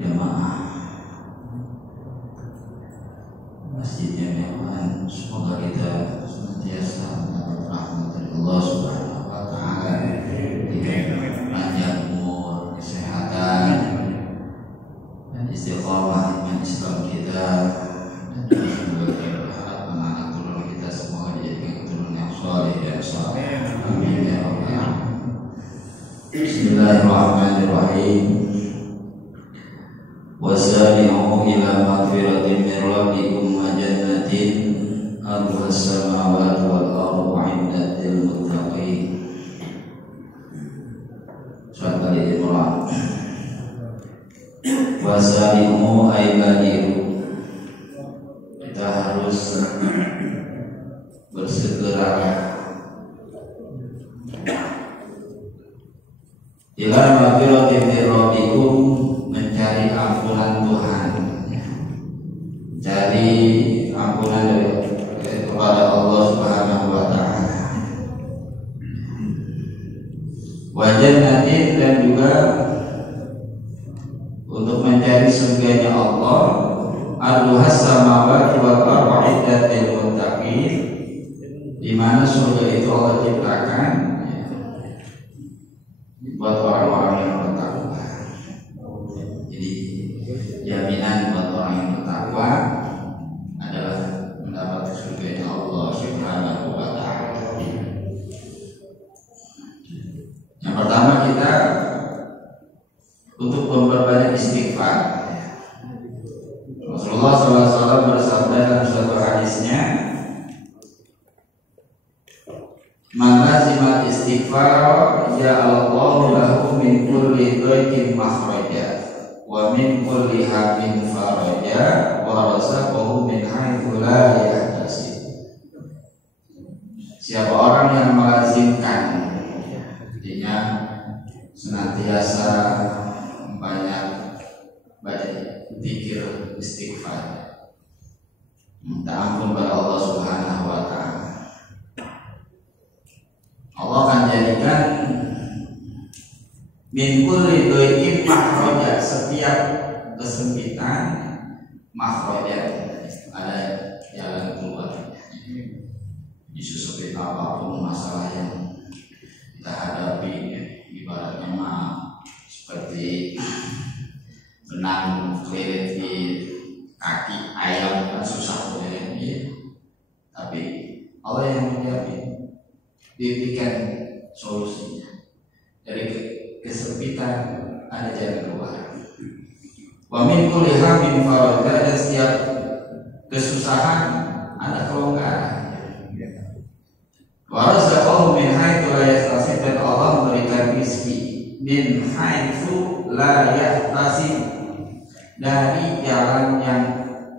jamaah masjidnya Mewan, semoga kita senantiasa mendapat rahmat dari Allah Subhanahu wa Ta'ala, diberi panjang umur, kesehatan, dan istiqomah iman Islam kita, dan semoga kita berharap anak turun kita semua dijadikan keturunan yang saleh dan saleh. Amin ya Allah. Bismillahirrahmanirrahim. Wasari'u ila magfiratin min rabbikum wa jannatin arduha as-samawati wal ardu 'indat lil muttaqin. Surat Al-Imran. Wasari'u ay badiru, kita harus bersegera ila magfiratin min rabbikum, mencari ampunan Tuhan, cari ampunan dari kepada Allah Subhanahu wa Ta'ala. Wa jannatin, dan juga untuk mencari surganya Allah, arduhas samawati wal ardu 'iddat lil muttaqin, di mana surga itu Allah ciptakan buat orang-orang yang bertakwa. Jadi jaminan buat orang yang bertakwa adalah mendapat surga Allah Subhanahu wa Ta'ala. Yang pertama, kita untuk memperbanyak istighfar. Rasulullah SAW bersabda dalam suatu hadisnya, man lazima istighfar ja'alallahu lahu min kulli dhaiqin makhraja wa min kulli hammin faraja wa razaqahu min haitsu la yahtasib. Siapa orang yang melazimkan, artinya senantiasa banyak zikir istighfar, minta ampun pada Allah Subhanahu wa Ta'ala, Allah akan jadikan min kulli dhaiqin makhraja, setiap kesempitan makhraja, ada jalan keluar. Disesepit apapun masalah yang kita hadapi, ibaratnya seperti benang kelilit di kaki ayam, kan susah ya. Tapi Allah yang menjamin, diberikan solusinya. Dari kesempitan ada jalan keluar. Wa min kulli hammin faraja, dan setiap kesusahan ada kelonggaran. Wa razaqahu min haitsu la yahtasib, dan Allah memberikan rezeki min haitsu la yahtasib, dari jalan yang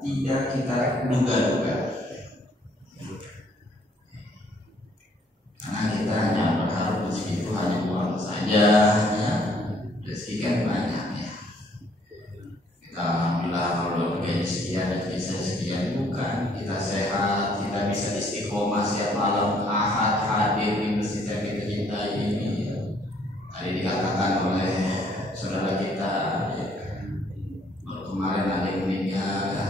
tidak kita duga-duga. Karena kita hanya berharap rezeki itu hanya uang saja, ya. Rezeki kan banyak ya. Kita alhamdulillah kalau gaji sekian, bisa sekian, bukan. Kita sehat, kita bisa istiqomah setiap malam Ahad hadir di masjid yang kita cintai ini. Ya. Tadi dikatakan oleh saudara kita, ya. Baru kemarin ada yang meninggal, ya.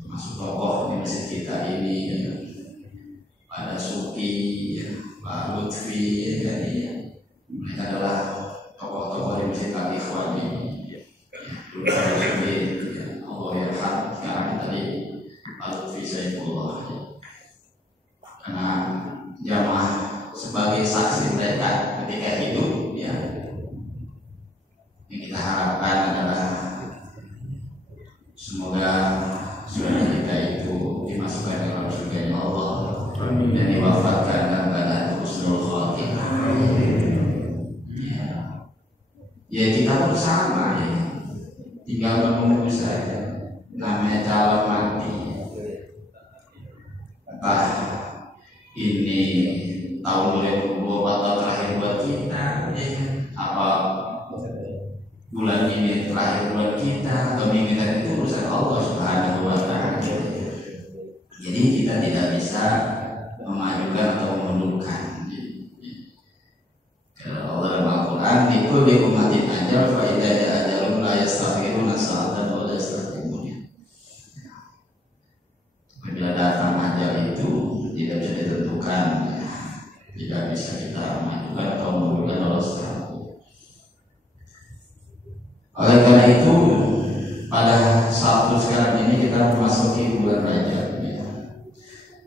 Termasuk tokoh di masjid kita ini, ya. Pada Suki, ya, Pak Lutfi, ya, ya. Mereka adalah tokoh-tokoh di masjid Al-Ikhwan ini. Dulu saya sendiri, ya. Allah yarham, sekarang tadi Pak Lutfi Saifullah, ya. Karena jamaah sebagai saksi mereka ketika hidup, ya, yang kita harapkan adalah semoga saudara kita itu dimasukkan dalam surga Allah dan diwafatkan dalam keadaan husnul khotimah. Ya kita bersama, ya, tinggal menunggu saja, namanya calon mati. Entah ini tahun 2024 tahun terakhir buat kita, ya, apa bulan ini terakhir buat kita, atau minggu itu urusan Allah Subhanahu wa Ta'ala. Jadi kita tidak bisa memajukan atau memundurkan. Kalau Allah dalam Al-Quran, di kulli ummatin ajal fa idza ajalun la Tuhan ya. Tidak bisa kita majukan atau mundurkan Allah SWT. Oleh karena itu pada Sabtu sekarang ini kita memasuki bulan Rajab ya.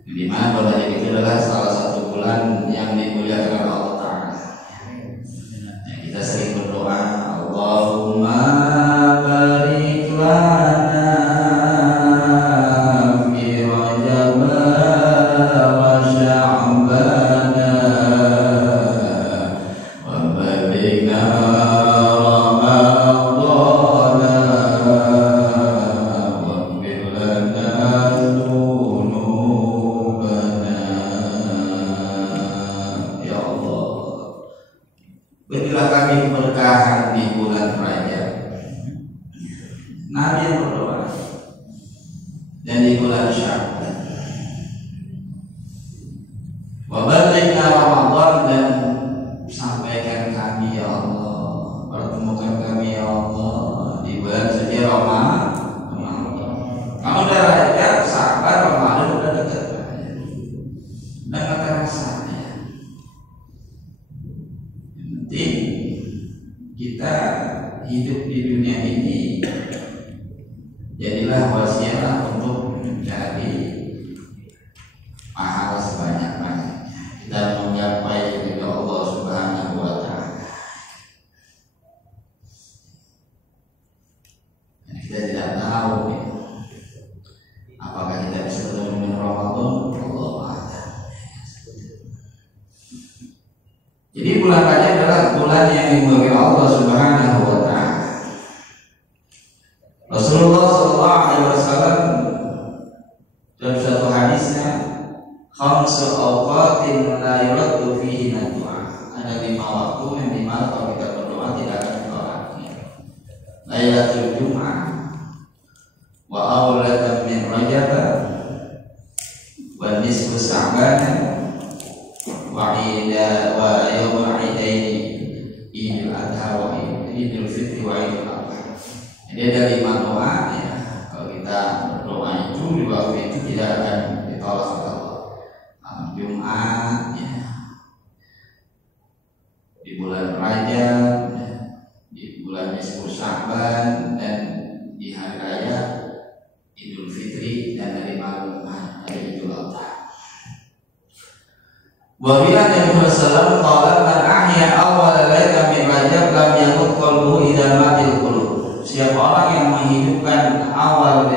Di mana bulan Rajab itu adalah salah satu bulan yang dimuliakan oleh Allah Ta'ala ya, kita sering berdoa Allahumma barik lana fi Rajab wa Sya'ban wa balikna berilah kami keberkahan di bulan Rajab. Nabi yang berdoa. Dan di bulan Sya'ban. Wa balighna Ramadan, dan sampaikan kami ya Allah, pertemukan kami ya Allah di bulan suci Ramadan. Kamu udah Rajab, sabar, Ramadan udah dekat. Dan gak terasa ya. Penting kita hidup di dunia ini jadilah wasiat untuk mencari pahala sebanyak-banyaknya kita menggapai ridha Allah Subhanahu wa Ta'ala. Kita tidak tahu ya, apakah kita bisa bertemu dengan Ramadan, Allah a'lam. Jadi bulan Rajab adalah bulan yang dimuliakan Allah Subhanahu wa Ta'ala. Rasulullah sallallahu alaihi wasallam dalam satu hadisnya, khamsu awqatin la yuraddu fihi du'a. Ada 5 waktu yang dimana kalau kita berdoa tidak akan ditolak. Lailatul Jum'ah wa awlatan min Rajab wa nisfu Sya'ban wa yaumul idain, Idul Adha wa Idul Fitri wa Idul Adha. Jadi ada 5 doa ya. Kalau kita berdoa itu di waktu itu tidak akan ditolak oleh Allah. Jumat ya, di bulan Rajab ya, di bulan nisfu Sya'ban, dan di hari raya Idul Fitri, dan dari malam hari Idul Adha. Wa bila Nabi sallallahu alaihi wasallam man ahya awwal lailatin min Rajab lam yamut qalbuhu idza matil qulub. Siapa orang yang menghidupkan awal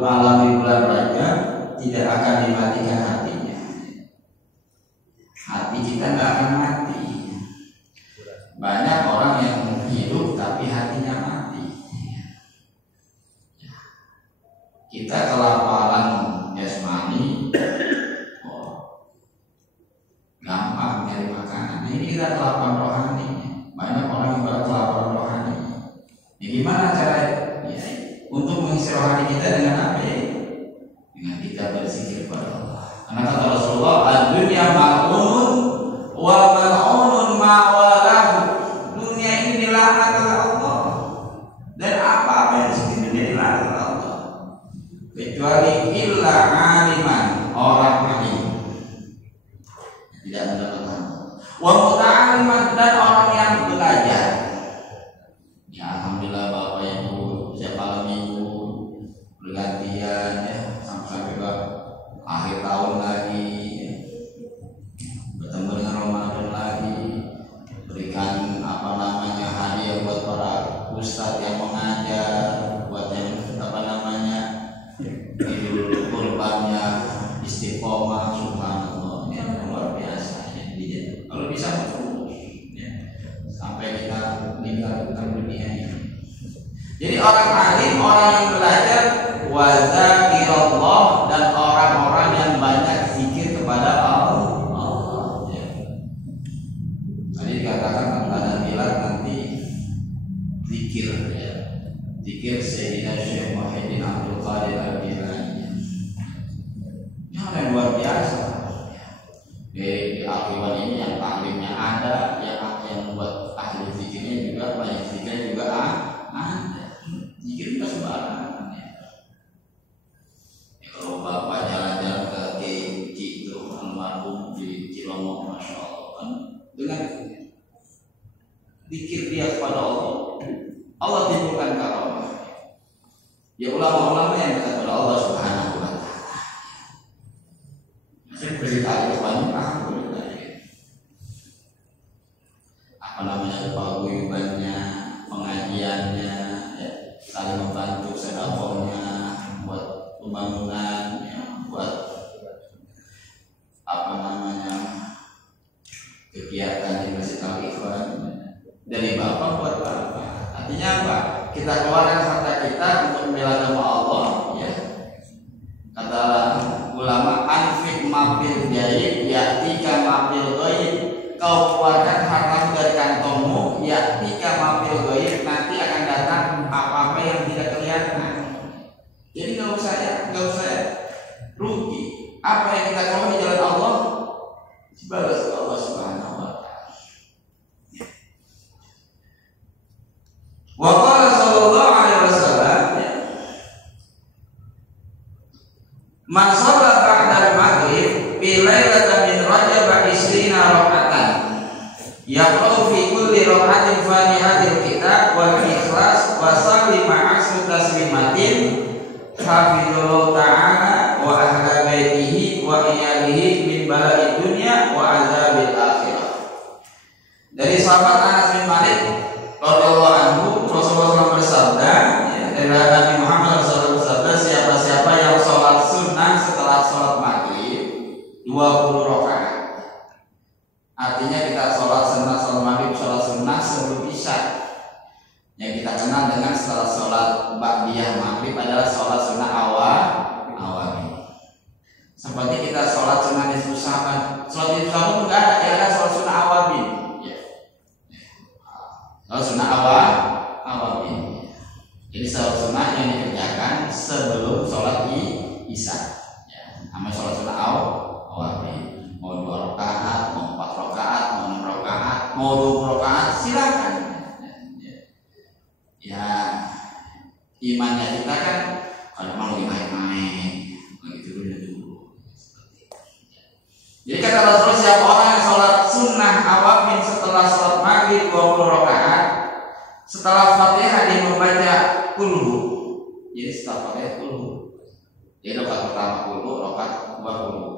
malam di bulan Rajab, tidak akan dimatikan hatinya. Hati kita nggak akan mati. Banyak orang yang hidup tapi hatinya mati. Kita kelaparan jasmani, gampang nyari makanan. Ini kita kelaparan rohani. Banyak orang yang kelaparan rohani. Ya, gimana cara ya, untuk mengisi rohani kita dengan apa? Dengan kita berzikir kepada Allah. Karena kata Rasulullah, ad-dunya mal'unun wa mal'unun ma walahu. Dunia ini dilaknat oleh Allah, dan apa-apa yang di sini dunia dilaknat oleh Allah, kecuali illa aliman, orang alim tidak mendapatkan, wa muta'aliman, dan orang yang belajar. Ya alhamdulillah Bapak Ibu, setiap malam Minggu bergantian ya, sampai ke akhir tahun lagi ya, bertemu dengan Ramadan lagi, berikan hadiah buat para ustadz yang mengajar, buat yang Idul Kurbannya istiqomah, subhanallah, ini luar biasa ya. Kalau bisa terus ya, sampai kita meninggalkan dunia ini. Jadi orang alim, orang yang belajar, wa dzakirallah, dan orang-orang yang banyak zikir kepada Allah ya. Tadi dikatakan pada Bilal nanti zikir ya. Zikir Sayyidina Syekh Muhyiddin Abdul Qadir Al-Jilani. Yang luar biasa. Di Al-Iwan ini yang taklimnya ada, yang membuat ahli zikirnya juga, banyak zikirnya juga ada. Zikir kita sembarangan ya. Kalau Bapak jalan-jalan ke GIG itu, berita banyak, alhamdulillah. Apa namanya, paguyubannya, pengajiannya, ya, saling membantu sedekahnya, buat pembangunan, ya, buat apa namanya, kegiatan di Masjid Al-Ikhwan dari bapak buat bapak. Artinya apa? Kita keluarkan harta kita untuk membela nama Allah, ya. Kata ulama, anfik mafil jayyid ya'tika mafil ghaib. Kau keluarkan harta dari kantongmu, ya'tika mafil ghaib, nanti akan datang apa-apa yang tidak kelihatan. Jadi nggak usah rugi. Apa yang kita keluarkan di jalan Allah dibalas oleh Allah Subhanahu wa taala. Wa qala sallallahu alaihi wasallam, man shalla ba'da al-maghrib fi lailatin min rajab 20 rak'atan yaqra'u fi kulli rak'atin fatihatil kitab wal ikhlas wa salli ma'asru taslimatin hafizallahu ta'ala wa ahla baitihi wa iyalihi min bala'i dunya wa azabil akhirah. Dari sahabat Anas bin Malik radhiyallahu anhu, Rasulullah bersabda, ya, dari Nabi Muhammad SAW bersabda, siapa-siapa yang sholat sunnah setelah sholat maghrib 20 rakaat. Artinya kita sholat maghrib, sholat sunnah sebelum isya. Yang kita kenal dengan setelah sholat ba'diyah maghrib adalah sholat sunnah awal. Seperti kita sholat sunnah nisfu Sya'ban. Sholat nisfu Sya'ban enggak ada, ya ada sholat sunnah awabin. Ya. Sholat sunnah awabin. Jadi sholat sunnah yang dikerjakan sebelum sholat isya. Ya. Namanya sholat sunnah awabin. Mau 2 rakaat, mau 4 rakaat, mau 6 rakaat, mau 20 rakaat, silakan. Ya, imannya kita kan kalau mau main-main, begitu dulu. Jadi kata Rasulullah, siapa orang yang sholat sunnah awabin setelah sholat maghrib 20 rakaat, setelah Fatihah dia membaca kulhu. Jadi setelah Fatihah kulhu. Jadi rakaat pertama kulhu, rakaat kedua kulhu.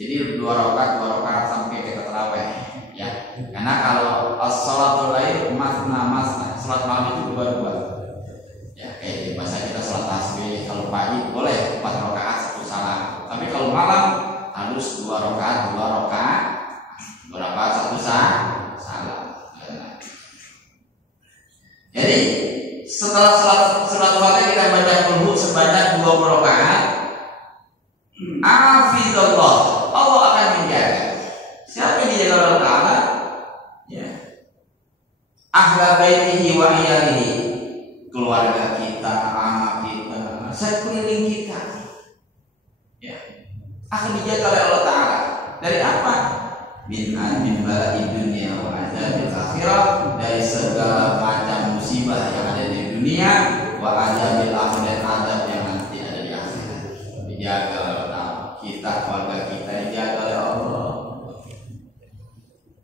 Jadi 2 rakaat sampai kita tarawih, ya. Karena kalau sholatul lail masna, sholat malam itu 2. Ya, kayak bahasa kita sholat tasbih. Kalau pagi boleh 4 rakaat 1 salam. Tapi kalau malam harus 2 rakaat 1 salam. Jadi setelah sholat Fatihah kita baca kulhu sebanyak 20 rakaat. Afidullah, Allah akan menjaga. Siapa yang dijaga oleh Allah Ta'ala? Ya, ahla baitihi wa iyalihi, keluarga kita, anak kita, sekeliling kita, ya, akan dijaga oleh Allah Ta'ala. Dari apa? Min bala'i dunya wa azabil akhirah, dari segala macam musibah yang ada di dunia, wa azabil akhirah, dan azab yang nanti ada di akhirat. Dijaga oleh Allah Ta'ala. Kita, keluarga kita dijaga oleh Allah.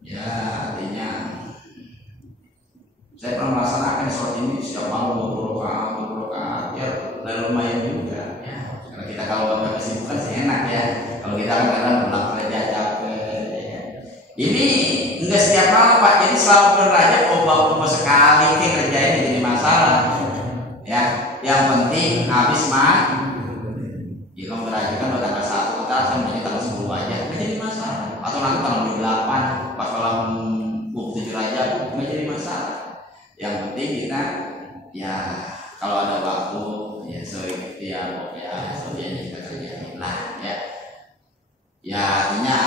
Ya, artinya saya pernah melaksanakan sholat ini setiap malam 20 rakaat, ya, dan lumayan juga, ya. Karena kita kalau nggak kesibukan sih enak, ya. Kalau kita kadang pulang kerja capek, ya. Ini enggak setiap malam, Pak. Jadi selalu beraja coba sekali kerjain jadi masalah, ya. Yang penting habis ya, kamu beraja kan pada tanggal 1 kita sampai tanggal 10 aja, nggak jadi masalah. Atau nanti tanggal 8 pas malam 27 Rajab, nggak jadi masalah. Yang penting kita, ya, kalau ada waktu, ya, seikhtiar, ya, seperti kita kerjain lah, ya. Ya, artinya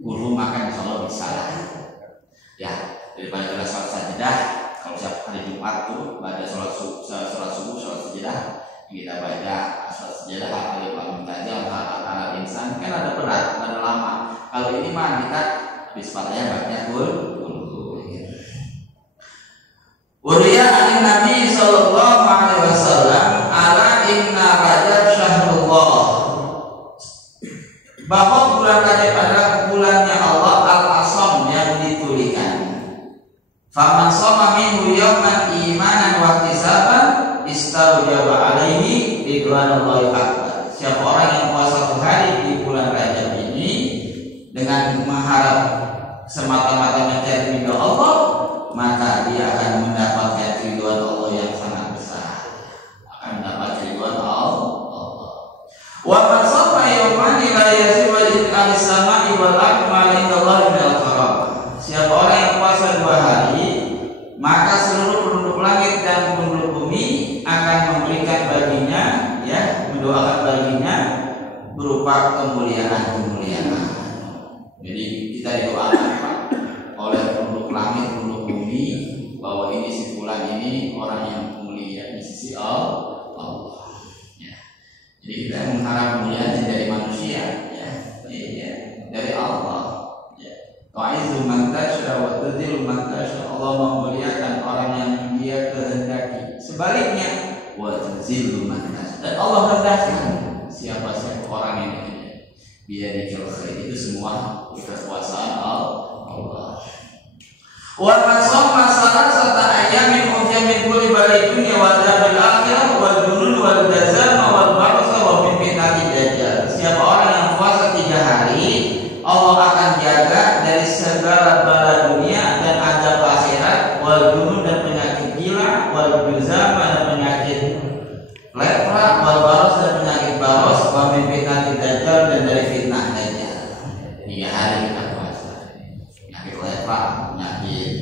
guru makan insya Allah bisa lah, ya. Daripada kita sholat sajadah, kalau setiap hari Jumat tuh pada sholat subuh, sholat sajadah, kita baca sholat sajadah alif lam tajal al insan, kan ada berat, ada lama. Kalau ini mah kita bismillahnya baca kulhu. Uriya an Nabi sallallahu alaihi wasallam ala inna Rajab syahrullah, bahwa bulan Rajab adalah bulannya Allah al-asam yang ditulikan. Faman shoma minhu yawman imanan wa ihtisaban istawjaba alaihi ridwanullahi akbar. Siapa orang yang puasa 1 hari ahli samai wal ardi ma indallahi minal gharab. Siapa orang yang puasa 2 hari, maka seluruh penduduk langit dan penduduk bumi akan memberikan baginya, ya, mendoakan baginya berupa kemuliaan. Jadi kita didoakan oleh penduduk langit, penduduk bumi, bahwa ini si fulan ini orang yang mulia di sisi Allah. Ya. Jadi kita mengharap kemuliaan dari manusia, ya, dari Allah. Tu'izu man tasya wa tudhillu man tasya. Allah memuliakan orang yang Dia kehendaki. Sebaliknya, wa tuzillu man tasya. Dan Allah rendahkan siapa orang yang Dia dikhair. Itu semua kekuasaan Allah. Wa man shoma salasata ayyamin utiya min kulli baladi dunya wa dabil akhirah wal junun wal jazama wal ba'sa wa min fitnati dajjal. Siapa orang yang puasa 3 hari, Allah akan jaga dari segala bala dunia dan azab akhirat, wal junun dan penyakit gila, wal juzama dan penyakit lepra, wal baros dan penyakit baros, wa min fitnati dajjal dan dari fitnah dajjal. 3 hari kita puasa. Penyakit lepra, penyakit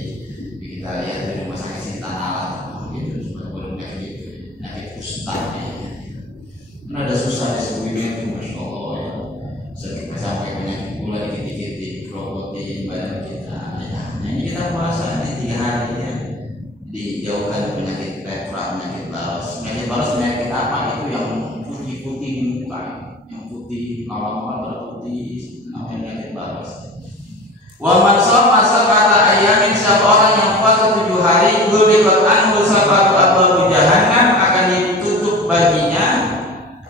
kita lihat di rumah sakit Sintan Alam, gitu, sebab penyakit itu, penyakit kusta. Karena ada susah disebutnya itu, masya Allah, ya. Sampai penyakit gula dikit-dikit robotin badan kita, ya. Nah, ini kita puasa ini 3 hari, ya. Dijauhkan penyakit lepra, penyakit baros. Penyakit apa itu yang putih-putih di muka, yang putih lama-lama berputih, namanya penyakit baros. Wa man shoma sab'ata ayyamin, siapa orang yang puasa 7 hari, ghuribat anhu sab'atu abwaab jahannam, akan ditutup baginya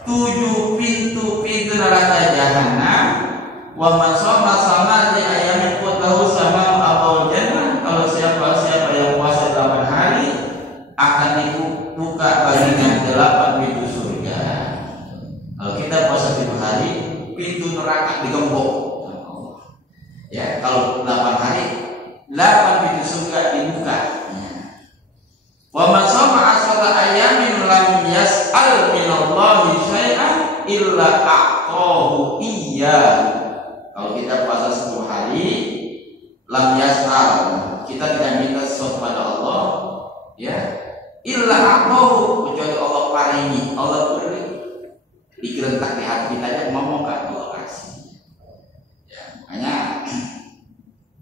7 pintu-pintu neraka jahanam. Wa man shoma samati ayyamin qutahu sama abwaab jannah. Kalau siapa yang puasa 8 hari, akan dibuka baginya 8 pintu surga. Kalau kita puasa 7 hari, pintu neraka digembok. Ya, kalau 8 hari, 8 pintu surga dibuka. Wa man shoma asrata ayyamin lam yas'al minallahi syai'an illa a'tahu iya. Kalau kita puasa 10 hari, lam yas'al, kita tidak minta sesuatu pada Allah, ya, illa a'tahu, kecuali Allah paringi, Allah beri. Digerentak di hati kita aja, ngomong kan Allah kasih. Ya, makanya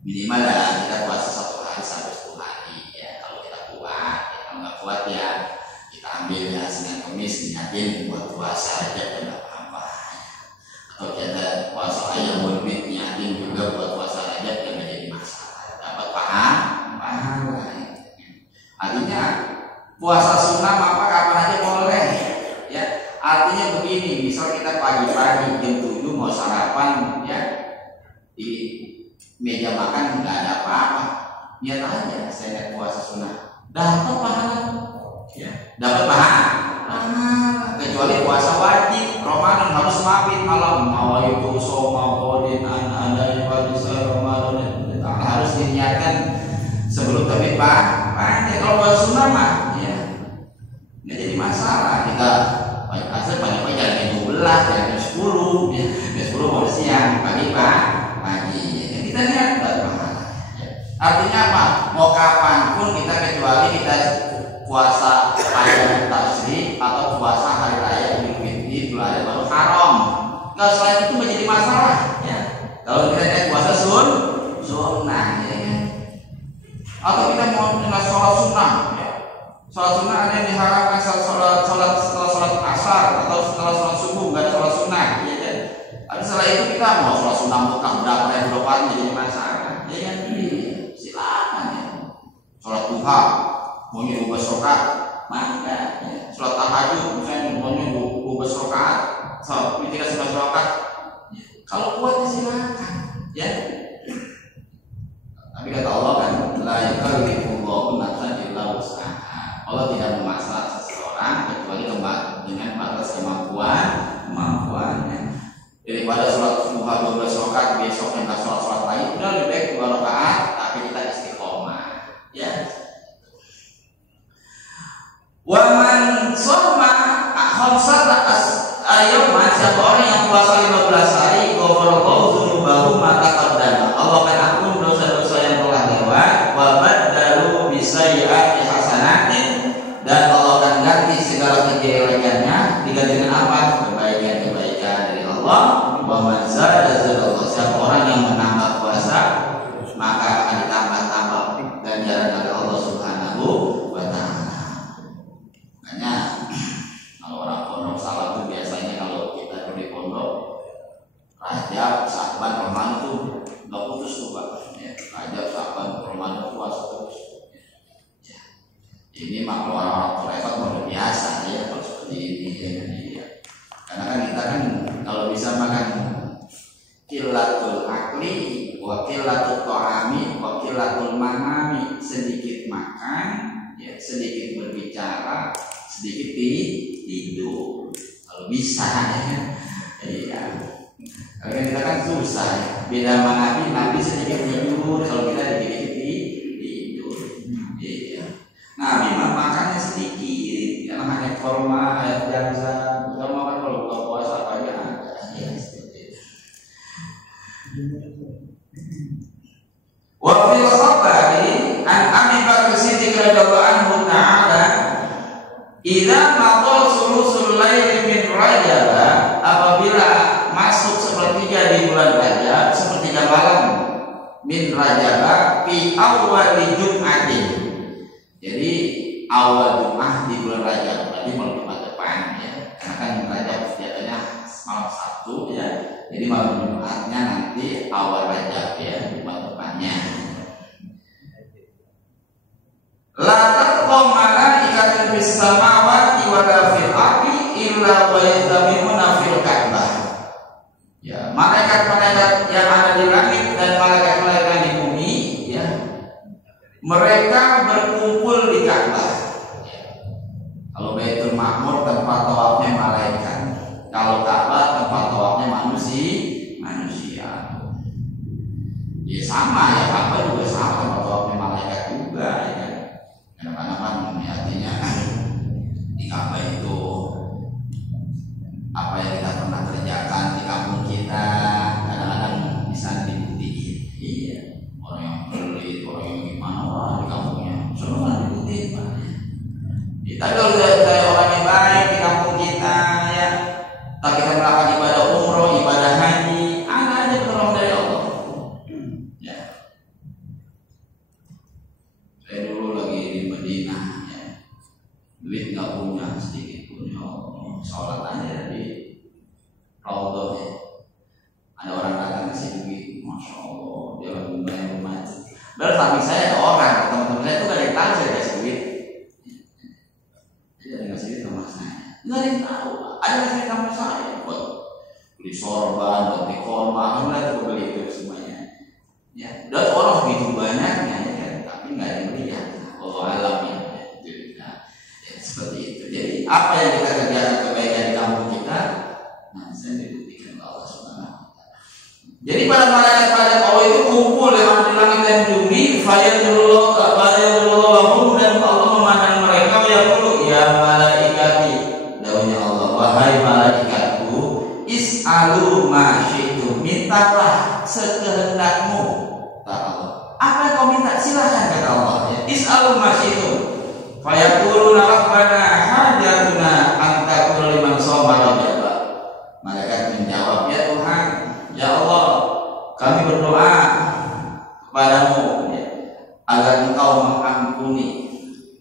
minimal lah kita puasa 1 hari sampai 10 hari, ya. Kalau kita kuat, ya. Kalau nggak kuat, ya kita ambil ya Senin Kamis niatin buat puasa aja, tidak apa-apa. Atau kita puasa ayam berbit niatin juga buat puasa aja, tidak jadi masalah. Dapat pahala. Artinya puasa sunnah apa kapan aja boleh, ya. Artinya begini, misal kita pagi-pagi jam 7 mau sarapan, ya, di meja makan nggak ada apa-apa, niat aja saya puasa sunnah, dapat pahala, ya, dapat pahala. Kecuali puasa wajib Ramadan harus mabit malam, mau itu soma kodin anda ibadah Ramadan harus diniatkan sebelum terbit pagi. Kalau puasa sunnah mah, ya, nggak jadi masalah. Kita asal pagi-pagi jam 12, jam 10, ya, jam 10 mau siang, pagi. Kita lihat pahala. Artinya apa? Mau kapanpun kita, kecuali kita puasa ayam tasrik atau puasa hari raya Idul Adha baru haram. Kalau selain itu menjadi masalah, ya. Kalau kita puasa sunnah, ya. Atau kita mau sholat sunnah, ya. Sholat sunnah ada yang diharapkan setelah sholat asar atau setelah sholat subuh, bukan sholat sunnah, ya. Tapi setelah itu kita mau sholat sunnah mutlak berapa ribu rakaat jadi masalah, ya kan? Silakan, ya. Sholat duha maunya 12 rakaat, maka, ya. Sholat tahajud misalnya maunya 12 rakaat, sholat witir 11 rakaat, ya. Kalau kuat silakan, ya. Tapi kata Allah kan, la yukallifullahu nafsan illa wus'aha. Allah tidak memaksa seseorang kecuali dengan batas kemampuannya. Daripada sholat duha 12 rakaat besok yang nggak sholat lain, udah lebih baik 2 rakaat tapi kita istiqomah, ya. Wa man shoma khamsata ayyam, siapa orang yang puasa 15 hari, ghafarallahu Rajab, Sya'ban, Ramadan itu nggak putus tuh Pak. Ya, Rajab, Sya'ban, Ramadan puasa terus. Ya. Ini mah kalau orang repot luar biasa ya kalau seperti ini ya. Karena kan kita kan kalau bisa makan qillatul akli wa qillatul ta'ami wa qillatul manami, sedikit makan ya, sedikit berbicara, sedikit tidur kalau bisa ya. Iya. Kalau kita kan susah ya. Beda sama Nabi sedikit tidur, kalau kita dikit tidur. Iya. Nabi makannya sedikit, karena hanya korma, ayat biasa. Korma kan kalau buka puasa apa aja ada. Ya seperti itu. Wa fil khabari an Abi Bakr Siddiq radhiyallahu anhu ta'ala idza madha sulusul lail min Rajab, apabila masuk sepertiga di bulan Rajab, sepertiga malam min Rajab fi awal Jum'atin. Jadi awal Jum'ah di bulan Rajab, berarti malam Jumat depan ya. Karena kan Rajab biasanya malam Sabtu ya. Jadi malam Jumatnya nanti awal Rajab ya, Jumat depannya. La taqwa malaikatun fis samawati wa la fil ardi illa wa yadhamuna fil Ka'bah. Ya, malaikat-malaikat yang ada di langit dan malaikat-malaikat di bumi ya, mereka berkumpul di Ka'bah. Ya. Kalau Baitul Ma'mur tempat tawafnya malaikat, kalau Ka'bah tempat tawafnya manusia. Ya sama ya, Ka'bah juga sama tempat tawafnya malaikat juga ya. Kadang-kadang kan artinya di Ka'bah itu apa yang kita pernah kerjakan di kampung kita kadang-kadang bisa dibuktiin. Iya, orang yang pelit, orang yang gimana, wah di kampungnya semua dibuktiin Pak. Ya, tapi kalau dari orang yang baik di kampung kita ya, tak kita melakukan ibadah umroh, ibadah haji, ada aja pertolongan dari Allah. Ya, saya dulu lagi di Madinah ya, duit nggak punya sedikit pun ya, sholat aja di Raudhah ya. Ada orang datang kasih duit, masya Allah, dia lagi membayar rumah. Padahal samping saya ada orang, teman-teman saya itu gak ada yang tahu saya kasih duit. Dia ada yang kasih duit sama saya, nggak ada yang tahu. Ada yang kasih duit sama saya buat beli sorban, buat beli korma, mulai itu beli itu semuanya. Ya, dan orang begitu banyaknya ya, tapi nggak ada yang melihat. Allah alam ya. Seperti itu. Jadi apa yang kita kerjakan kebaikan di kampung kita, nah saya dibuktikan oleh Allah Subhanahu wa taala. Jadi pada malaikat Allah itu kumpul yang ada di langit dan bumi, fayadullahu dan Allah memandang mereka ya qulu ya malaikati, dawuhnya Allah, wahai malaikatku, is'alu ma syi'tum, mintalah sekehendakmu. Kata Allah. Apa yang kau minta? Silakan kata Allah. Ya. Is'alu ma syi'tum. Fayaquluna rabbana hajatuna anta kullu liman shoma Rajab. Malaikat menjawab, ya Tuhan, ya Allah, kami berdoa kepadamu ya, agar Engkau mengampuni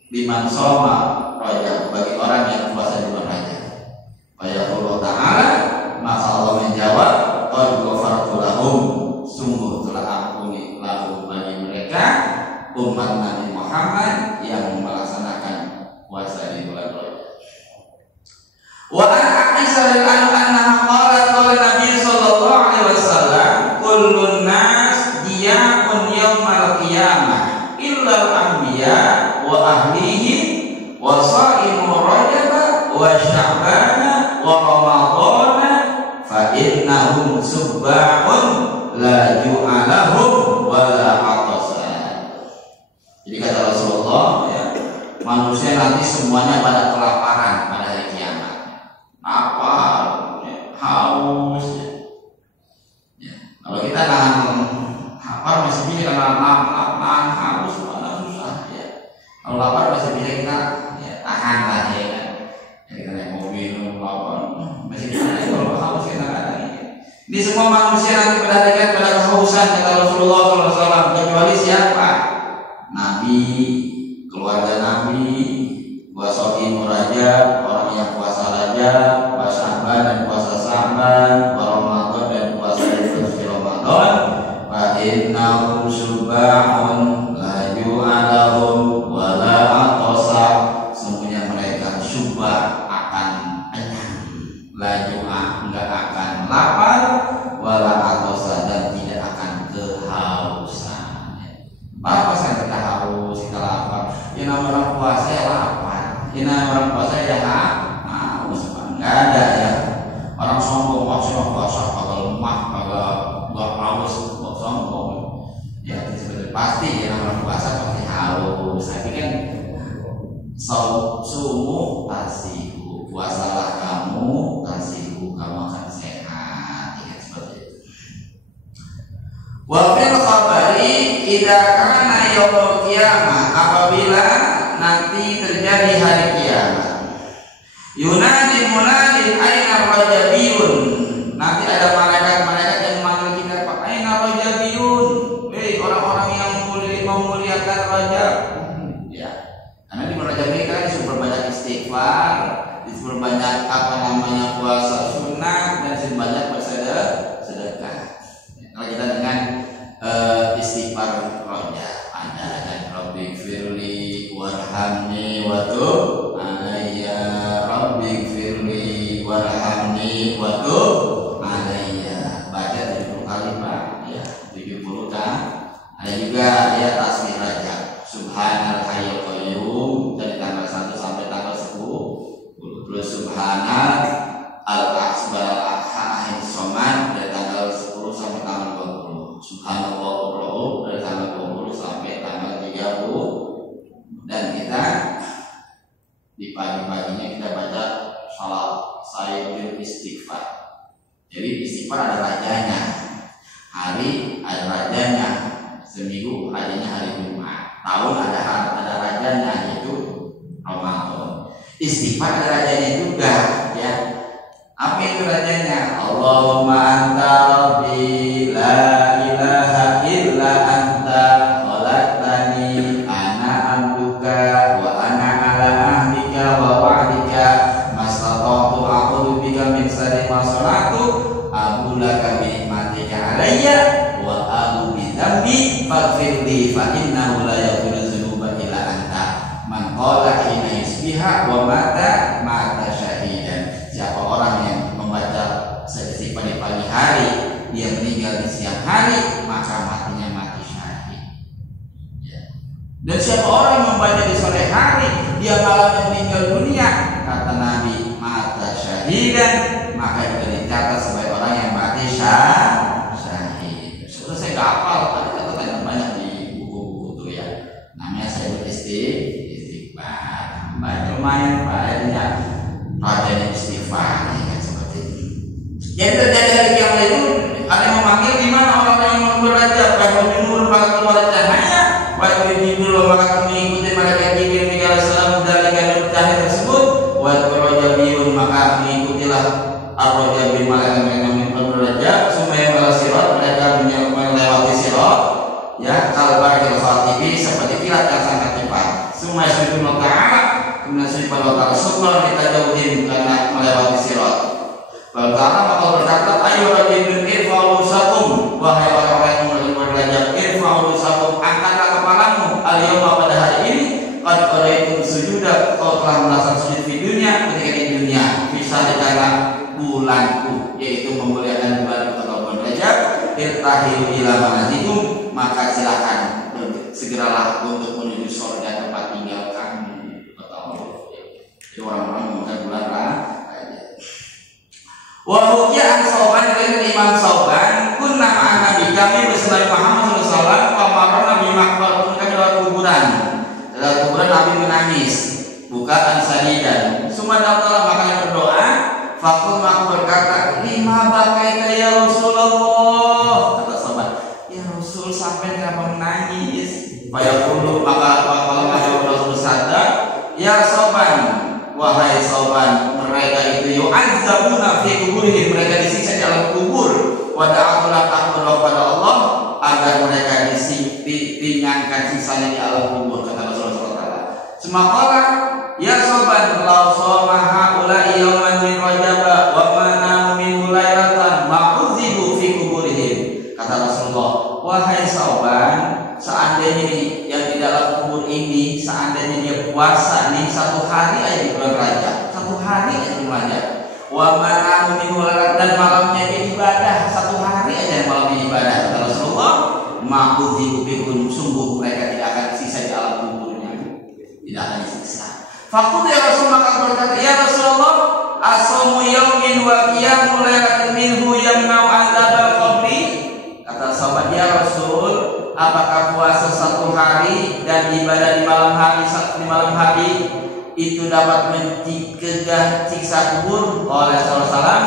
liman shoma Rajab, bagi orang yang puasa di bulan Rajab. Fayaqulu ta'ala, maka Allah menjawab, qad ghafartu lahum, sungguh telah ampuni lahum bagi mereka umat Nabi Muhammad yang melaksanakan puasa di bulan Rajab. Wa an Aisyah anha qalat qala Nabi sallallahu alaihi wasallam kullun nas diyamun yaumal qiyamah illa al-anbiya wa ahlihim wa shaimu Rajab wa Sya'ban wa Ramadan fa innahum subba'un la ju'alahum wa la atasan. Jadi kata Rasulullah ya, manusia nanti semuanya pada kelaparan pada hari kiamat. Lapar, ya, haus. Ya. Kalau kita lapar masih bisa, nahan haus mana susah ya. Kalau lapar masih bisa kita ya, tahan lah ya kan. Ya, kita naik mobil lapar masih bisa. Kalau haus kita nggak ada. Ini semua manusia nanti pada hari kiamat pada kehausan kata Rasulullah SAW, kecuali siapa? Nabi, keluarga Nabi, puasa Rajab, orang yang puasa Rajab, puasa Sya'ban dan puasa Sya'ban, Ramadan dan puasa Ramadan fa innahum syuba'un la yu'alahum wa la atosa. Semuanya mereka syubah akan kenyang, la yu'a enggak akan lapar, wala atosa dan tidak akan kehausan. Apa saya kita haus, kita lapar? Ya namanya orang puasa ya lapar, ya namanya orang puasa ya haus. Enggak ada ya orang sombong puasa kalau lemah kalau nggak haus kok sombong. Ya itu pasti ya orang puasa pasti haus. Tapi kan sumu tasihu, puasalah kamu tasihu, kamu akan sehat. Ingat seperti itu. Wa fil khabari idza kana yaumul qiyamah, apabila nanti terjadi hari kiamat, yunadi munadin aina rajabiyun, nanti ada malaikat-malaikat yang memanggil kita, Pak, aina rajabiyun, hei orang-orang yang memuliakan Rajab. Ya, karena di Rajab ini kan disuruh banyak istighfar, disuruh banyak puasa sunnah, dan disuruh banyak bersedekah. Kalau kita dengan istighfar Rajab, ada dan Rabbi firli warhamni wa tub alayya, Rabbi firli warhamni wa tub alayya. Baca 70 kali Pak, ya 70 kan. Ada juga ya tasbih Rajab, Subhanal Hayyul Qayyum dari tanggal 1 sampai tanggal 10. Terus Subhanal Al-Akbar Al-Ahad Somad dari tanggal 10 sampai tanggal 20. Subhanallah dari tanggal 20 sampai tanggal 30. Dan kita di pagi-paginya kita baca salat sayyidul istighfar. Jadi istighfar ada rajanya, hari ada rajanya, seminggu rajanya hari Jumat, tahun ada rajanya yaitu Ramadan. Istighfar ada rajanya juga ya. Apa itu rajanya? Allahumma anta rabbi la ilaha illa anta khalaqtani ana abduka wa ana ala ahdika wa wa'dika mastata'tu a'udzu bika min syarri ma sana'tu abu laka bi nikmatika alayya wa abu bi dzambi faghfirli fa innahu la yaghfiru dzunuba illa anta. Man qala hina yusbiha wa mata syahidan. Siapa orang yang membaca istighfar di pagi hari, dia meninggal di siang hari, maka matinya mati syahid. Ya. Dan siapa orang yang membaca di sore hari, dia malamnya meninggal dunia, kata Nabi, mata syahidan, maka juga dicatat sebagai orang yang mati syahid. Sudah saya hafal, ada catatan banyak di buku-buku itu ya. Namanya saya istighfar. Lumayan Pak, ya. Rajanya istighfar ya, seperti itu. Jadi terjadi hari kiamat itu ada yang memanggil di mana orang-orang yang berajab, baik menjemur maka keluar cahaya, baik menjemur maka mengikuti malaikat Jibril Mikail salam dari kanur cahaya tersebut, baik berajabiyun maka mengikutilah ar-rajabin malaikat yang berajab, sumaya sirat mereka melewati sirat, ya kalbar khatibi seperti kilat yang sangat cepat, sumaya subhanahu wa ta'ala. Kemudian subhanahu wa ta'ala syukur kita jauhin karena melewati sirat. Lalu ta'ala maka berkata, ayo rajibun irfa'u rusakum, wahai orang-orang yang berajab, irfa'u rusakum, angkatlah kepalamu al-yawma pada hari ini, qad qaraitum sujuda, kau telah melaksanakan sujud di dunia, ketika di dunia bisa dikatakan bulanku, yaitu memuliakan bulan atau berajab, irtahilu ila manazikum, maka silakan segeralah untuk menuju surga tempat tinggal kami. Orang-orang bukan bulan Rajab. Wa hukian Sauban dengan Imam Sauban, kunna ma'an Nabi, kami bersama Muhammad SAW, pamarna Nabi makbar, kami lewat kuburan. Lewat kuburan Nabi menangis, bukaan sadidan. Semua Allah makanya berdoa, fakul maka berkata, lima bakaita ya Rasulullah. Kata Sauban, ya Rasul sampai kenapa menangis? Fayaqulu maka ya Rasul sadar, ya Sauban, wahai Sauban, mereka itu yu'azzabuna fi kuburihim, mereka disiksa di dalam kubur. Wa da'atulah takbirullah pada Allah agar mereka diringankan sisanya di alam kubur, kata Rasulullah. Semakala ya Sauban, lau somaha ulai yawman min rajaba wa mana min hulairatan ma'udzibu fi kuburihim. Kata puasa nih 1 hari aja di bulan Rajab, 1 hari aja di bulan Rajab. Wa manahu min dan malamnya dia ibadah 1 hari aja malamnya ibadah. Kata Rasulullah, ma'udhibu bihun, sungguh mereka tidak akan sisa di alam kuburnya, tidak akan disiksa. Fakut ya Rasul, maka berkata, ya Rasulullah, asomu yaumin wa qiyamul lailatin minhu yamna'u adzabal qabri. Kata sahabat, ya Rasul, apakah puasa 1 hari dan ibadah di malam hari itu dapat mencegah siksa kubur? Oleh Rasulullah,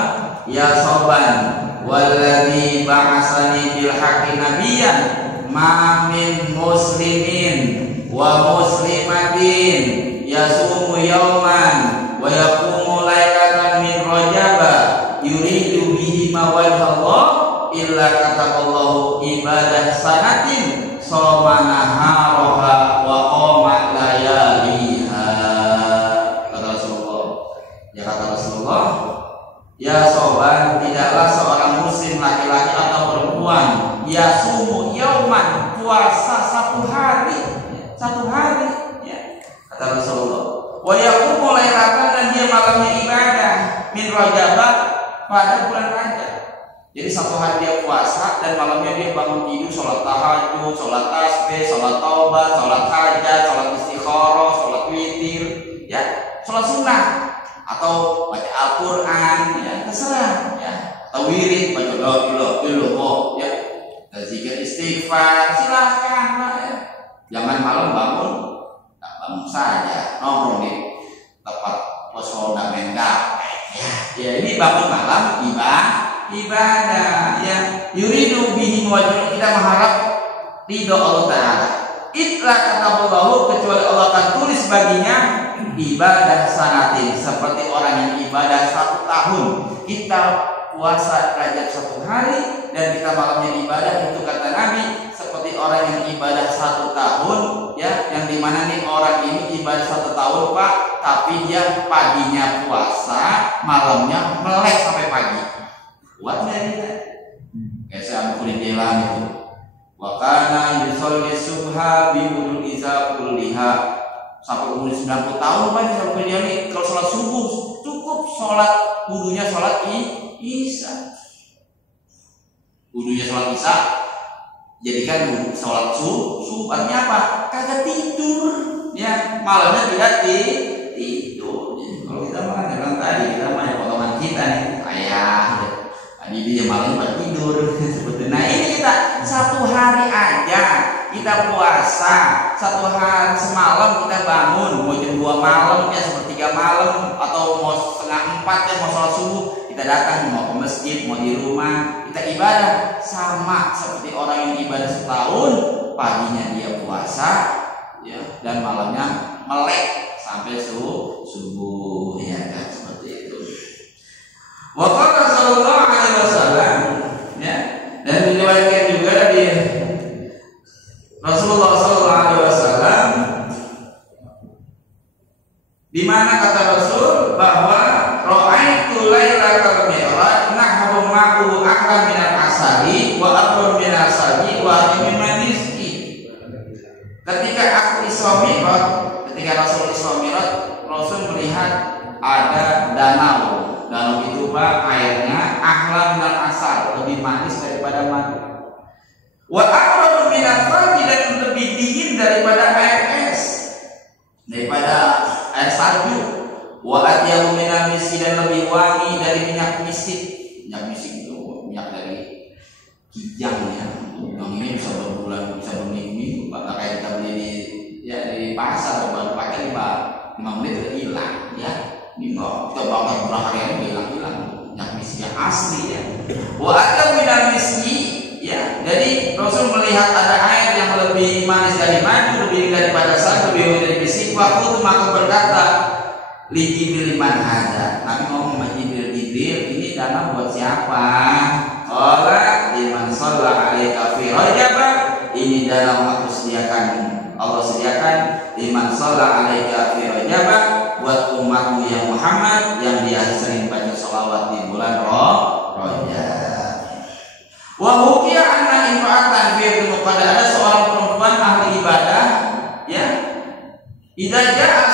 ya soban, walladzi ba'asani bil haqqi nabiyyan, ma min muslimin wa muslimatin yasumu yauman wa yaqumu lailatan min rajaba yuridu bihi wajhallah illa kataballahu ibadah sanatin somanaharoha wa qoma layaliha. Kata Rasulullah, ya soban, tidaklah seorang muslim laki-laki atau perempuan yasumu yauman, puasa 1 hari, 1 hari ya. Kata Rasulullah, wa yaqumu lailatan, dan dia malamnya ibadah min rajabah, pada bulan Rajab. Jadi 1 hari dia puasa dan malamnya dia bangun tidur, sholat tahajud, sholat tasbih, sholat taubat, sholat hajat, sholat istikharah, sholat witir, ya, sholat sunnah atau baca Al-Quran, ya terserah, ya, atau wirid, baca doa, ya, zikir istighfar, silahkan, ya. Jangan malam bangun saja nongkrong di tempat pos Honda Menggap, ya ini bangun malam ibadah, ya, yuridu bihi wajh, kita mengharap ridho Allah Ta'ala. Itlah kata Allah, kecuali Allah akan tulis baginya ibadah sanatin, seperti orang yang ibadah 1 tahun. Kita puasa Rajab 1 hari dan kita malamnya ibadah, itu kata Nabi seperti orang yang ibadah 1 tahun, ya, yang dimana nih orang ini ibadah 1 tahun Pak, tapi dia paginya puasa, malamnya melek sampai pagi. Kuat nggak ini? Kayak saya kulit delang itu. Wakana yusolli subha biwudul iza kulliha, sampai umur 90 tahun Pak, sampai dia nih kalau sholat subuh cukup sholat wudunya sholat isya. Wudunya sholat isya, jadikan sholat subuh. Artinya apa? Kagak tidur, ya, malamnya tidak tidur. Kalau kita makan dengan tadi, kita makan potongan kita nih, ayah, tadi dia malam pada tidur sebetulnya. Nah ini kita 1 hari aja kita puasa, 1 hari semalam kita bangun, mau jam 2 malam ya, sepertiga malam, atau mau setengah 4 ya, mau sholat subuh, kita datang, mau ke masjid, mau di rumah, kita ibadah sama seperti orang yang ibadah setahun, paginya dia puasa, ya, dan malamnya melek sampai subuh, ya kan, seperti itu. Waqala sallallahu alaihi wasallam, ya, dan diriwayatkan juga dari Rasulullah sallallahu alaihi wasallam, di mana kata Rasul bahwa ra'aitu lailatal mi'raj nahru ma'u akram minal asali wa akram minal asali wa mimman rizqi. Ketika aku Isra Mi'raj, ketika Rasul Isra Mi'raj, Rasul melihat ada danau itu Pak, airnya ahla minal asal, lebih manis daripada madu. Wa aqrabu minal thalji, dan lebih dingin daripada air es, daripada air salju. Wa atyabu minal miski, dan lebih wangi dari minyak misik. Minyak misik itu minyak dari kijang, ya. Yang ini bisa berbulan, bisa berminggu-minggu. Bahkan kayak kita beli di pasar, baru pakai 5 menit udah hilang, ya. Ini kok kita bakal berhari-hari hilang-hilang. Minyak miski yang asli, ya. Wa atyabu minal miski, ya. Jadi Rasul melihat ada air yang lebih manis dari madu, lebih daripada salju, lebih dari misik. Waktu maka berkata, li Jibril man hada. Nabi ngomong sama Jibril, ini dana buat siapa? Qala liman shalla alaika fi rajab. Ini dana aku sediakan, Allah sediakan liman shalla alaika fi rajab, buat umatmu yang Muhammad yang dia sering baca sholawat di bulan Rajab. Wa hukiya anna imra'atan fi pada ada seorang perempuan ahli ibadah, ya. Idza ja'a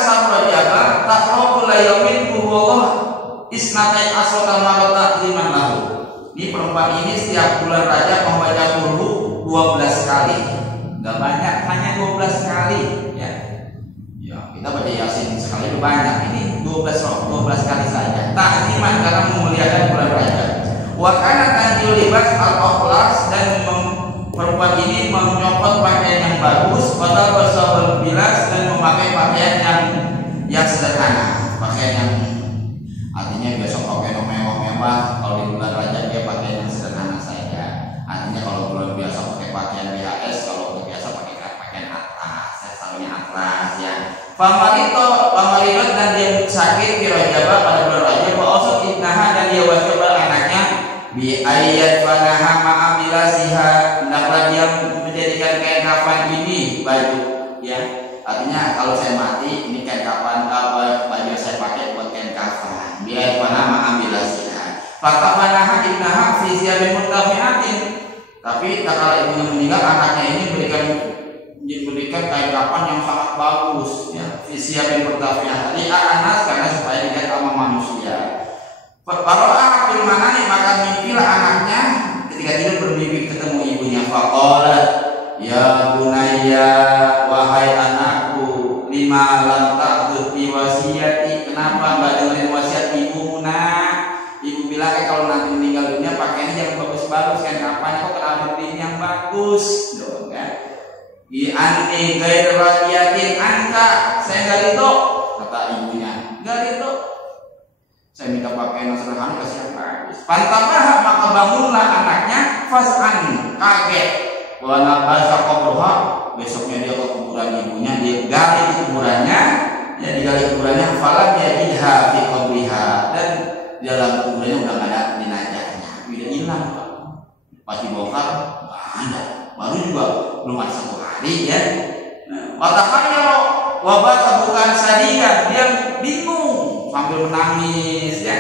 perempuan ini setiap bulan Rajab membaca suruh 12 kali. Gak banyak, hanya 12 kali ya. Ya, kita baca Yasin sekali itu banyak. Ini 12 kali saja. Ta'ziman karena memuliakan bulan Rajab. Wa kana tanjul libas al-ikhlas, dan perempuan ini menyopot pakaian yang bagus, watal basabul bilas, dan memakai pakaian yang sederhana. Pakaian yang artinya besok pakai mewah-mewah, kalau di bulan Rajab dia pakaian yang sederhana saja. Artinya kalau bulan biasa pakai pakaian BHS, kalau biasa pakai pakaian atlas, selalunya atlas ya. Pamarito dan dia sakit di Rajab pada bulan Rajab, wa ausat ibnaha, dan dia wasiat anaknya bi ayat fanaha ma'abilasiha, hendaklah dia menjadikan kain kafan ini baju ya. Artinya kalau saya mati ini kain kafan, baju saya pakai buat kain kafan. Bi ayat fanaha ma'abilasiha. Fatafanaha ibnaha fi ziyabin mutafiatin. Tapi tak kala ibunya meninggal, anaknya ini memberikan kain kafan yang sangat bagus ya. Fi ziyabin mutafiatin anas, karena supaya dilihat sama manusia. Paro'ah fil manami, maka mimpilah anaknya ketika tidur bermimpi ketemu ibunya. Faqala ya bunayya, wahai anakku, lima lam ta'khudh wasiati, kenapa enggak dengerin wasiat ibumu nak? Ibu bilang kalau nanti meninggal dunia pakainya yang bagus-bagus, kan kapan kok kenapa beliin yang bagus loh kan? Di anti gair radiatin anka, saya enggak ridho, kata ibunya. Enggak ridho, saya minta pakaian yang sederhana, kasih yang bagus. Pantabah, maka bangunlah anaknya. Fas'an, kaget. Wana basa qabruha, besoknya dia ke kuburan ibunya, dia gali di kuburannya, ya digali kuburannya. Falam yajidha fi qabriha, dan di dalam kuburannya udah nggak ada jenazahnya, udah hilang Pak. Pas dibongkar nggak ada, baru juga belum ada 1 hari ya. Watahaya wabah bukan sadikan, dia bingung sambil menangis ya.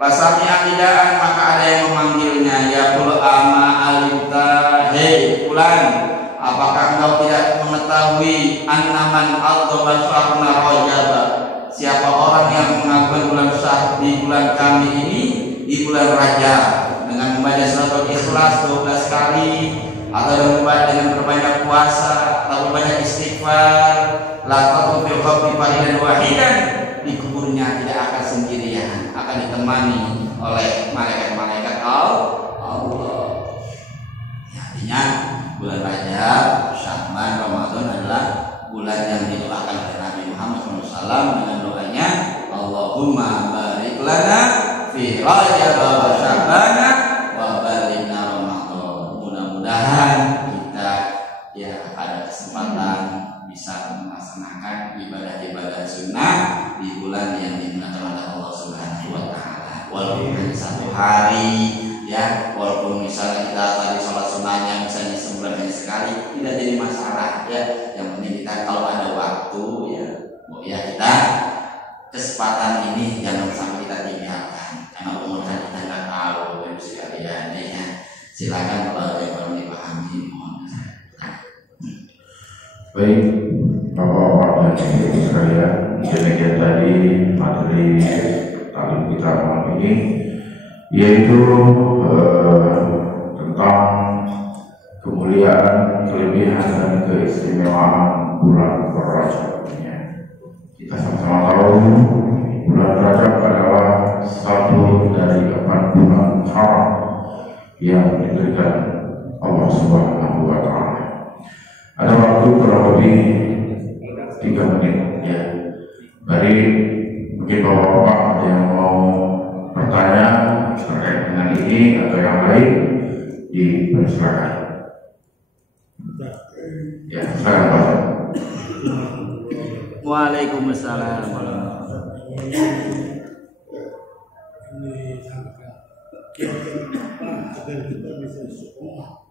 Pasami akidaan, maka ada yang memanggilnya, ya qul ama alimta, hei fulan, apakah engkau tidak mengetahui annaman al-dhaban syahna Rajab, siapa orang yang mengakukan bulan sah di bulan kami ini, di bulan Rajab, dengan membaca surat Ikhlas 12 kali, atau dengan berbanyak puasa, atau berbanyak istighfar, la tatu fil qabri faridan wahidan, di kuburnya tidak akan sendirian, akan ditemani oleh malaikat-malaikat Allah. Ya, artinya bulan Rajab, Sya'ban, Ramadan adalah bulan yang didoakan oleh Nabi Muhammad SAW dengan doanya, Allahumma barik lana fi Rajab wa Sya'ban wa balighna Ramadan. Mudah-mudahan kita ya ada kesempatan bisa melaksanakan ibadah-ibadah sunnah di bulan yang dimuliakan oleh Allah Subhanahu wa taala. Walaupun hanya 1 hari ya, walaupun misalnya kita tadi sholat sunnahnya misalnya sebulan hanya sekali, tidak jadi masalah ya. Yang penting kita kalau ada waktu ya kita kesempatan ini jangan sampai kita tinggalkan, karena umur kita nggak tahu ya sekalian ya. Silakan kalau ada yang belum dipahami mohon. Baik, Bapak-bapak dan Ibu sekalian, demikian tadi materi taklim kita malam ini, yaitu tentang kemuliaan, kelebihan dan keistimewaan bulan Rajab. Kita sama-sama tahu bulan Rajab adalah satu dari 8 bulan haram yang diberikan Allah Subhanahu wa taala. Ada waktu kurang lebih 3 menit ya. Dari mungkin bapak-bapak ada yang mau bertanya terkait dengan ini atau yang lain, dipersilakan. Ya, silakan Pak. Waalaikumsalam warahmatullahi ini agar kita bisa sekolah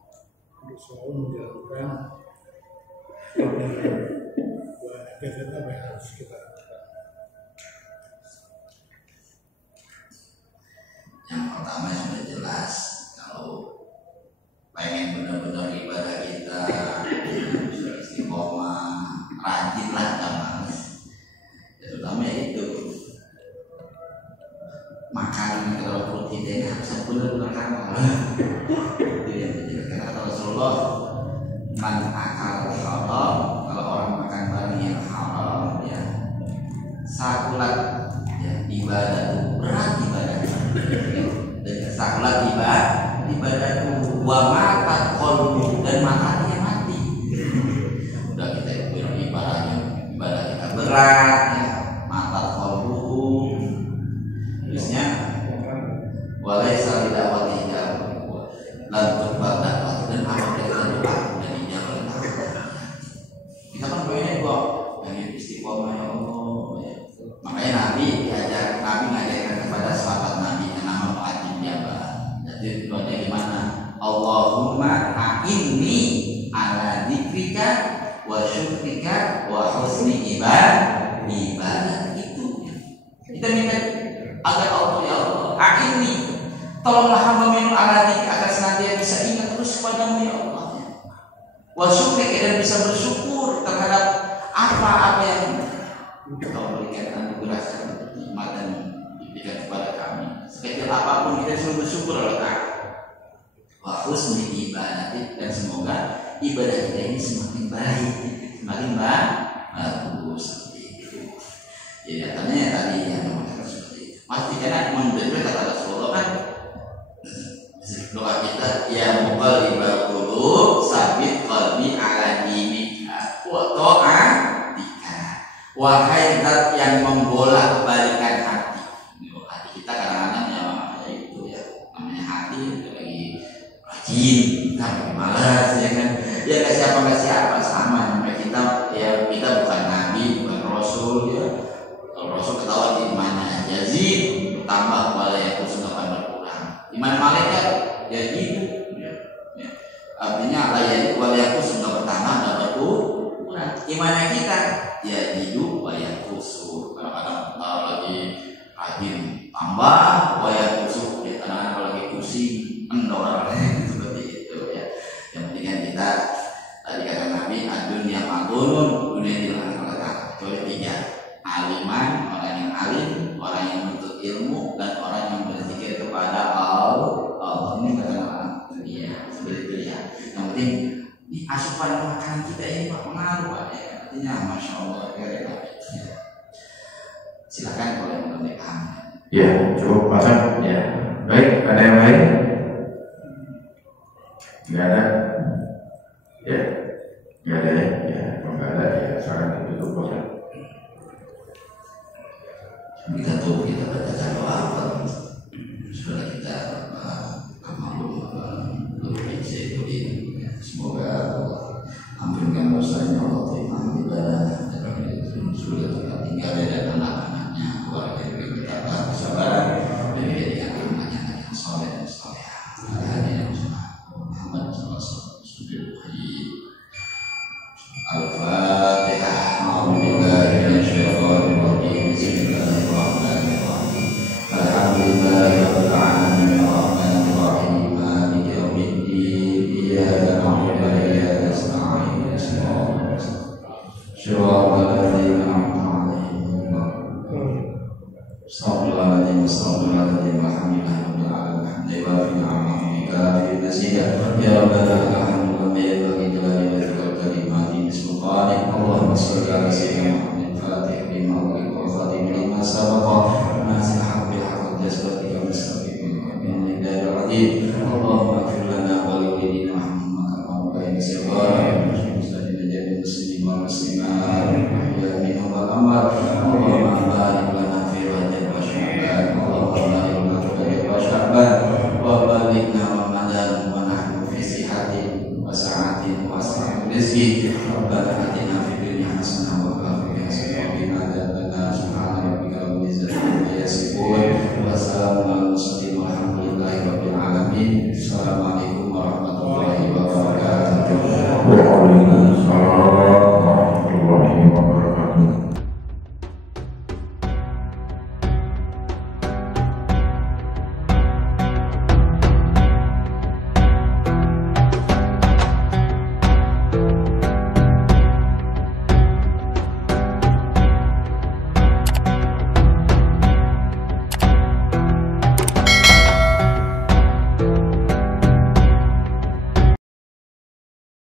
untuk selalu menjalankan kegiatan apa yang harus kita lakukan. Yang pertama sudah jelas, kalau pengen benar-benar ibadah kita istiqomah, rajin lah, jangan males. Terutama itu makanan yang kalau perut kita ini harus benar-benar halal. Itu yang dijelaskan kata Rasulullah, man akal haram, kalau orang makan barang yang haram ya sakulat ya ibadah itu berat ibadah dan sakulat ibadah itu wa matat qalbu dan matanya mati. Udah kita ibadah kita berat ya matat qalbu terusnya walaisa lidawatiha lan berbakat dan apa kita doa dan ijabah kita kan pengen kok dari istiqomah ya Allah ya. Makanya Nabi ngajarkan kepada sahabat Nabi yang nama Mu'adzim Jabal. Jadi doanya gimana? Allahumma a'inni ala dzikrika wa syukrika wa husni ibadah itu. Kita minta agar Allah ya Allah a'inni tolonglah hamba minum ala dzikrika agar senantiasa bisa ingat terus kepadamu ya Allah. Wa syukrika dan bisa bersyukur terhadap apa yang Kau berikan anugerah dan nikmat dan diberikan kepada kami. Sekecil apapun kita selalu bersyukur Allah Ta'ala. Wa husni ibadah dan semoga ibadah kita ini semakin baik, semakin bagus. Jadi katanya tadi yang mengatakan seperti itu. Pasti karena mendengar kata Rasulullah kan doa kita ya muqallibal qulub sabit qalbi ala dinika wa ta'atika. Wahai zat yang membolak-balikan hati. Hati kita kadang-kadang ya itu ya namanya hati itu lagi rajin, kita malas ya kan. Ya nggak siapa sama namanya kita ya kita bukan nabi, bukan rasul ya. Kalau rasul ketahuan di mana yazid bertambah wala terus akan berkurang. Di mana malaikat ya gitu ya. Artinya ayat wala terus sudah bertambah dan berkurang. Di mana kita ya hidup wayang kusur kadang-kadang lagi rajin tambah wayang kusur ya kadang-kadang lagi pusing endor seperti itu ya. Yang penting kan kita tadi kata Nabi dunia matunun dunia dilarang oleh Allah kecuali tiga aliman orang yang alim orang yang menuntut ilmu dan orang yang berzikir kepada Allah. Ini kata orang dunia seperti itu ya. Yang penting di asupan makanan kita ini pengaruh ya. Artinya Masya Allah ya. Silakan kalau yang mendengarkan. Ya, cukup makan. Ya, baik. Ada yang lain? Nggak ada. Ya, nggak ada ya. Ya, kalau nggak ada ya sekarang ditutup ya. Kita tuh kita bacakan doa apa? Sudah kita semoga ampunkan dosanya Allah terima ibadah dan sudah tempat tinggal dan anak-anaknya keluarga yang kita bersabar dan menjadikan anak-anaknya yang soleh dan solehah. Alhamdulillah Muhammad sallallahu alaihi wasallam. Al-Fatihah. A'udzubillahi minasyaitonir rajim. Bismillahirrahmanirrahim. Alhamdulillahirabbil alamin arrahmanir rahim maliki yaumiddin. Iyyaka na'budu wa iyyaka nasta'in. Shiratal ladzina an'amta 'alaihim Assalamualaikum warahmatullahi wabarakatuh. Ya Rabbana alhamdulillah wa bihamdika kalimati bismillahir Allahumma shalli ala sayyidina Muhammad fatih lima wa khatim lima sabaqa nasih bil haqq jasbatika mustaqim min hidayah radid. Allahumma ighfir lana wa li walidina Muhammad kama bayna sayyidina muslimin jadi muslimin wal muslimat ya minhum wal amwat. Allahumma barik lana fi rajab wa sya'ban. Allahumma barik lana fi rajab wa sya'ban wa balikna Ramadan wa nahnu fi sihatin wa sa'atin wa as'atin rizqi. Rabbana atina fid dunya hasanah wa fil akhirati hasanah wa qina adzabannar. Subhana rabbika rabbil izzati amma yasifun wa salamun alal mursalin.